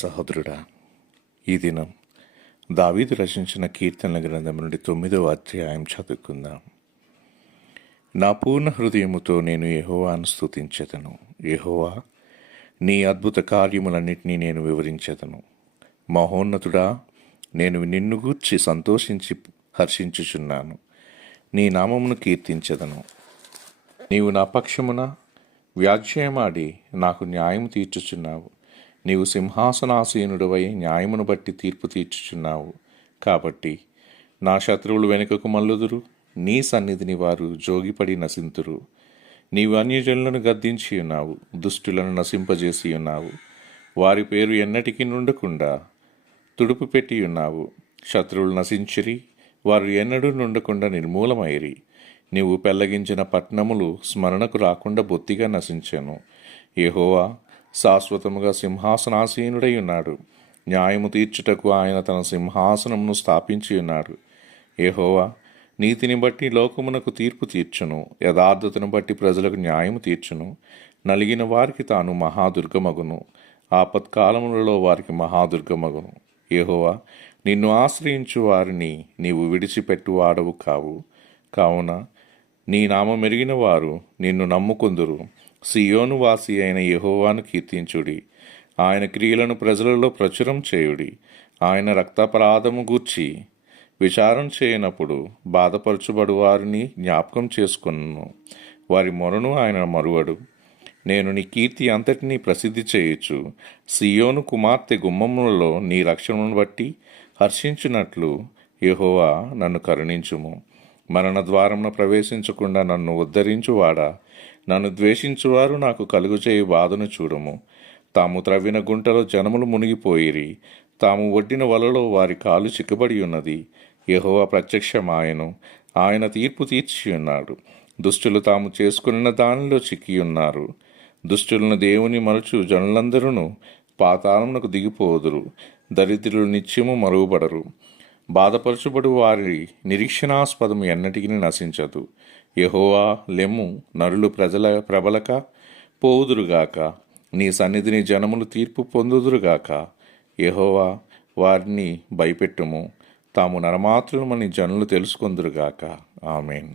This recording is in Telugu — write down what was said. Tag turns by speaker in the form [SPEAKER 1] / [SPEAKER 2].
[SPEAKER 1] సహోదరుడా ఈ దినం దావీదు రచించిన కీర్తనల గ్రంథం నుండి తొమ్మిదవ అధ్యాయం చదువుకుందాం. నా పూర్ణ హృదయముతో నేను యహోవాను స్థుతించదను యహోవా నీ అద్భుత కార్యములన్నింటినీ నేను వివరించెదను. మహోన్నతుడా నేను నిన్ను గూర్చి సంతోషించి హర్షించుచున్నాను. నీ నామమును కీర్తించెదను. నీవు నా పక్షమున వ్యాజ్యమాడి నాకు న్యాయం తీర్చుచున్నావు. నీవు సింహాసనాసీనుడివై న్యాయమును బట్టి తీర్పు తీర్చుచున్నావు. కాబట్టి నా శత్రువులు వెనుకకు మల్లుదురు నీ సన్నిధిని వారు జోగిపడి నశింతురు. నీవు అన్యజనులను గద్దించి ఉన్నావు. దుష్టులను నశింపజేసి ఉన్నావు. వారి పేరు ఎన్నటికీ నుండకుండా తుడుపు పెట్టి ఉన్నావు. శత్రువులు నశించిరి. వారు ఎన్నడూ నుండకుండా నిర్మూలమైరి నీవు పెళ్ళగించిన పట్నములు స్మరణకు రాకుండా బొత్తిగా నశించాను. ఏహోవా శాశ్వతముగా సింహాసనాసీనుడై ఉన్నాడు. న్యాయము తీర్చుటకు ఆయన తన సింహాసనమును స్థాపించి ఉన్నాడు. ఏహోవా నీతిని బట్టి లోకమునకు తీర్పు తీర్చును. యథార్థతను బట్టి ప్రజలకు న్యాయము తీర్చును. నలిగిన వారికి తాను మహాదుర్గమగును. ఆపత్కాలములలో వారికి మహాదుర్గమగును. ఏహోవా నిన్ను ఆశ్రయించు వారిని నీవు విడిచిపెట్టు వాడవు కావు. కావున నీ నామ మెరిగిన వారు నిన్ను నమ్ముకుందురు. సియోను వాసి అయిన యహోవాను కీర్తించుడి. ఆయన క్రియలను ప్రజలలో ప్రచురం చేయుడి. ఆయన రక్తాపరాధము గూర్చి విచారం చేయనప్పుడు బాధపరచుబడు వారిని జ్ఞాపకం చేసుకున్నాను వారి మొరను ఆయన మరువడు. నేను నీ కీర్తి అంతటినీ ప్రసిద్ధి చేయొచ్చు సియోను కుమార్తె గుమ్మములలో నీ రక్షణను బట్టి హర్షించినట్లు యహోవా నన్ను కరుణించుము. మరణ ద్వారంలో ప్రవేశించకుండా నన్ను ఉద్ధరించువాడా? నన్ను ద్వేషించువారు నాకు కలుగుచేయి బాధను చూడము. తాము త్రవ్విన గుంటలో జనములు మునిగిపోయిరి. తాము ఒడ్డిన వలలో వారి కాలు చిక్కబడి ఉన్నది. యహోవా ప్రత్యక్షమాయను. ఆయన తీర్పు తీర్చి ఉన్నాడు దుష్టులు తాము చేసుకున్న దానిలో చిక్కి ఉన్నారు దుష్టులను దేవుని మరచు జనులందరూ పాతాళమునకు దిగిపోదురు. దరిద్రులు నిత్యము మరుగుబడరు. బాధపరచుబడు వారి నిరీక్షణాస్పదము ఎన్నటికీ నశించదు. యహోవా లెమ్ము నరులు ప్రజల ప్రబలక పోవుదురుగాక. నీ సన్నిధిని జనములు తీర్పు పొందుదురుగాక. యహోవా వారిని భయపెట్టుము. తాము నరమాత్రులమని జనులు తెలుసుకుందురుగాక. ఆమెన్.